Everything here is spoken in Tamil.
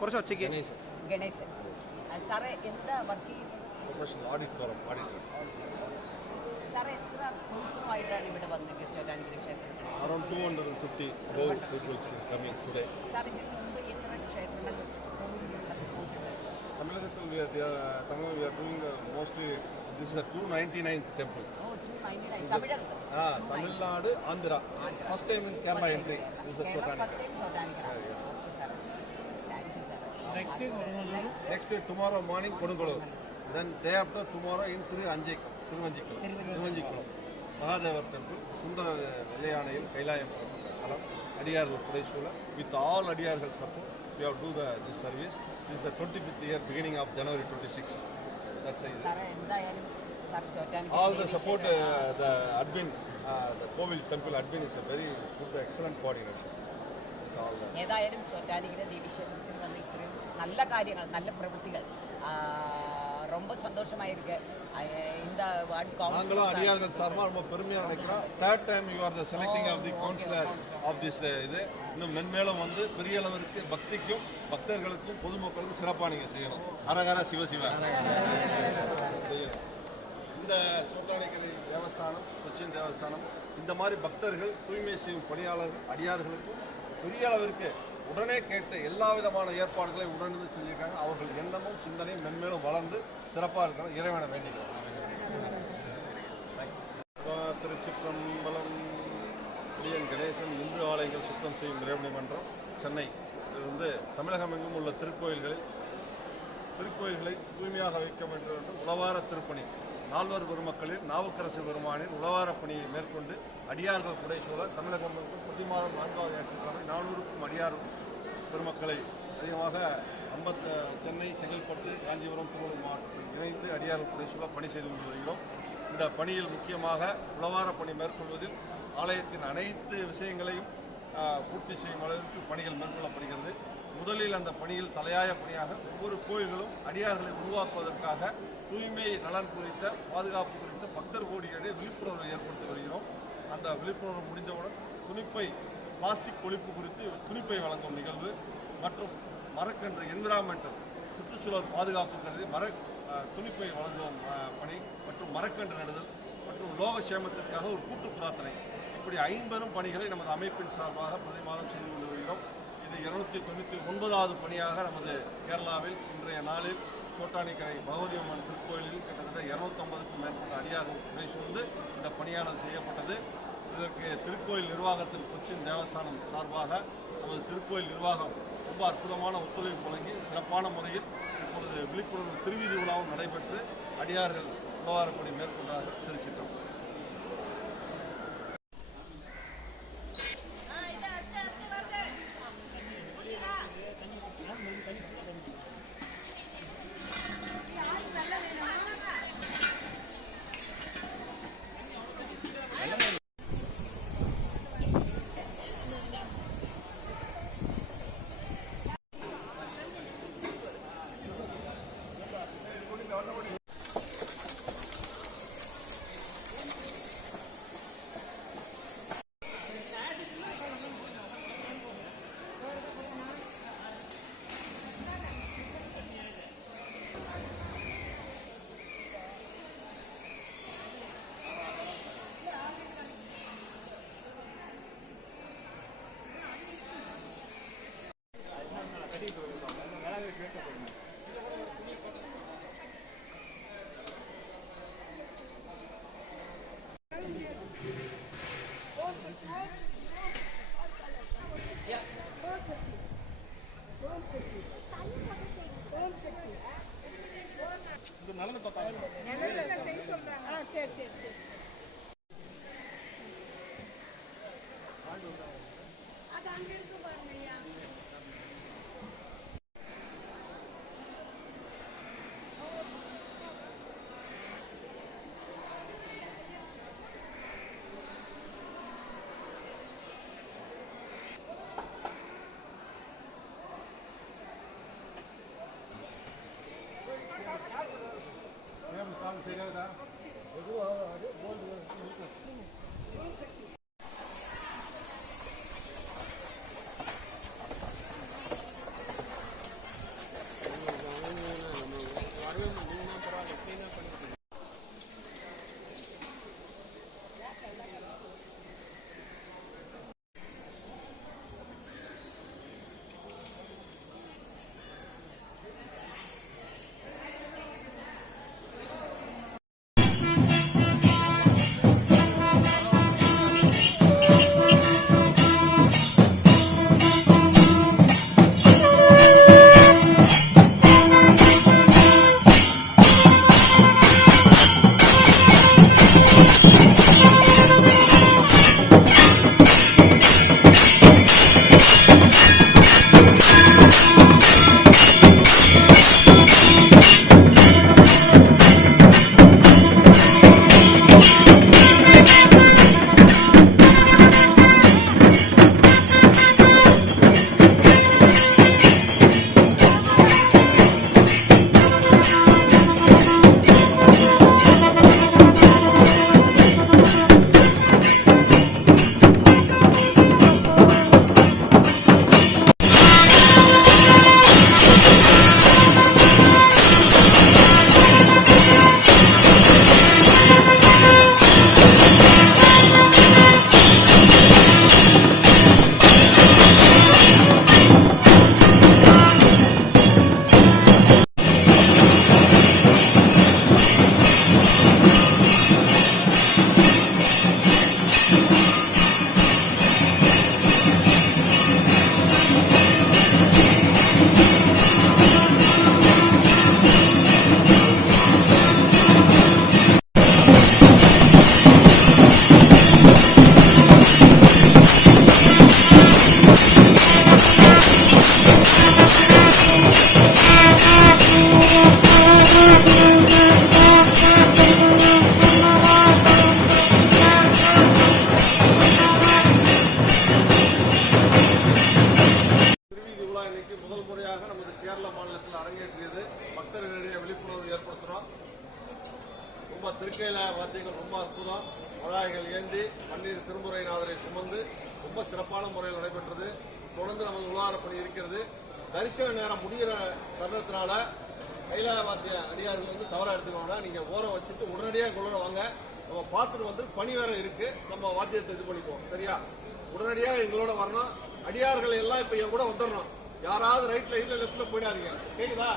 കുറച്ച് ഒച്ചയ്ക്ക്. ഗണേശൻ സാറേ എന്താ വർക്ക് ചെയ്യുന്നത്? Professional audit forum auditor. സാറേ എത്ര ദിവസമായിട്ടാണ് ഇവിടെ വന്നിട്ട് ചോറ്റാനിക്കര ക്ഷേത്രത്തിൽ? Around 250 peoples coming today. Sir ഇതിന് മുമ്പ് എത്ര ക്ഷേത്രങ്ങൾ തമിഴകത്തിൽ we are doing mostly this is a 299th temple. തമിഴകത്ത്? Tamil Nadu, Andhra. First time in Kerala entry. This is a Chotanikara. First time Chotanikara. Next day tomorrow morning Kodungalur. Then day after tomorrow in Thiruvanchikulam. Mahadeva temple. Sundara Vellayanayil Kailayam Salam. Adiyargal Pudeshula. With all Adiyargal support, we have to do this service. This is the 25th year, beginning of January 26. That's the reason. All the support, the admin, the Kovil temple admin is a very good, excellent coordination. ഏതായാലും ചോറ്റാനിക്കര ദേവീക്ഷേത്രത്തിൽ വന്ന് ഇത്രയും നല്ല കാര്യങ്ങൾ, നല്ല പ്രവൃത്തികൾ ரொம்ப சந்தோஷமா இருக்கு. இந்த நாங்களும் அடியார்கள் சார்பாக ரொம்ப பெருமையாக நினைக்கிறோம். Third time you are the selecting of the councillor of this இது. இன்னும் மென்மேலும் வந்து பெரிய அளவிற்கு பக்திக்கும் பக்தர்களுக்கும் பொதுமக்களுக்கும் சிறப்பாக நீங்கள் செய்யணும். அரகர சிவசிவ. இந்த சோட்டானிக்கரை தேவஸ்தானம், கொச்சின் தேவஸ்தானம், இந்த மாதிரி பக்தர்கள் தூய்மை செய்யும் பணியாளர்கள் அடியார்களுக்கும் பெரிய அளவிற்கு உடனே கேட்டு எல்லா விதமான ஏற்பாடுகளையும் உடனே செஞ்சிருக்காங்க. அவர்கள் எண்ணமும் சிந்தனையும் மென்மேலும் வளர்ந்து சிறப்பாக இருக்கணும். இறைவனை வேண்டிக்கிறோம். திருச்சிற்றம்பலம். கணேசன் இந்து ஆலயங்கள் சுத்தம் செய்யும் இறைவனை மன்றம், சென்னை. இது வந்து தமிழகம் எங்கும் உள்ள திருக்கோயில்களை தூய்மையாக வைக்க வேண்டும் என்று உளவார திருப்பணி நால்வர் பெருமக்களில் நாவுக்கரசு பெருமானின் உளவார பணியை மேற்கொண்டு அடியார்கள் புடைசூழ தமிழகம் பிரதி மாதம் 4வது ஞாயிற்றுக்கிழமை 400க்கும் அடியார் பெருமக்களை அதிகமாக சென்னை, செங்கல்பட்டு, காஞ்சிபுரம், திருவள்ளூர் மாவட்டத்தில் இணைந்து அடியார்கள் புடைசூழ பணி செய்து கொண்டு வருகிறோம். இந்த பணியில் முக்கியமாக உளவார பணி மேற்கொள்வதில் ஆலயத்தின் அனைத்து விஷயங்களையும் பூர்த்தி செய்யும் அளவிற்கு பணிகள் மேற்கொள்ளப்படுகிறது. முதலில் அந்த பணியில் தலையாய பணியாக ஒவ்வொரு கோயில்களும் அடியார்களை உருவாக்குவதற்காக தூய்மை நலன் குறித்த, பாதுகாப்பு குறித்த பக்தர் கோடிகளிடையே விழிப்புணர்வை ஏற்படுத்தி வருகிறோம். அந்த விழிப்புணர்வு முடிந்தவுடன் பிளாஸ்டிக் ஒழிப்பு குறித்து துணிப்பை வழங்கும் நிகழ்வு மற்றும் மரக்கன்று என்விரான்மெண்டல் சுற்றுச்சூழல் பாதுகாப்பு கருதி துணிப்பை வழங்கும் பணி மற்றும் மரக்கன்று நடுதல் மற்றும் லோகக்ஷேமத்திற்காக ஒரு கூட்டு பிரார்த்தனை, இப்படி 50 பணிகளை நமது அமைப்பின் சார்பாக பிரதி மாதம் செய்து கொண்டு வருகிறோம். இது 299வது பணியாக நமது கேரளாவில் இன்றைய நாளில் சோட்டானிக்கரை பகவதி அம்மன் திருக்கோயிலில் கிட்டத்தட்ட 250க்கும் மேற்பட்ட அடியார்கள் துணை சூழ்ந்து இந்த பணியானது செய்யப்பட்டது. இதற்கு திருக்கோயில் நிர்வாகத்தின் கொச்சின் தேவஸ்தானம் சார்பாக நமது திருக்கோயில் நிர்வாகம் ரொம்ப அற்புதமான ஒத்துழைப்பு வழங்கி சிறப்பான முறையில் இப்பொழுது விழிப்புணர்வு திருவீதி விழாவும் நடைபெற்று அடியார்கள் உழவார பணி மேற்கொண்டார்கள். திருச்சிற்றம்பலம். முதல் முறையாக நமது கேரள மாநிலத்தில் அரங்கேற்றியது. பக்தர்களிடையே விழிப்புணர்வு ஏற்படுத்துகிறோம். ரொம்ப திருக்கையில வாத்தியங்கள் ரொம்ப அற்புதம். வழாய்கள் ஏந்தி பன்னீர் திருமுறைநாதரை சுமந்து ரொம்ப சிறப்பான முறையில் நடைபெற்றது. தொடர்ந்து நமது உலகார பணி இருக்கிறது. தரிசன நேரம் முடிகிற தருணத்தினால கைலாய வாத்திய அடியார்கள் வந்து தவறாக எடுத்துக்கோங்க. நீங்கள் ஓரம் வச்சுட்டு உடனடியாக எங்களோட வாங்க. நம்ம பார்த்துட்டு வந்து பணி வேற இருக்கு. நம்ம வாத்தியத்தை இது பண்ணிப்போம். சரியா? உடனடியாக எங்களோட வரணும். அடியார்கள் எல்லாம் இப்போ என் கூட வந்துடணும். யாராவது ரைட்ல இல்ல லெஃப்ட்ல போயிடாதீங்க. கேக்குதா?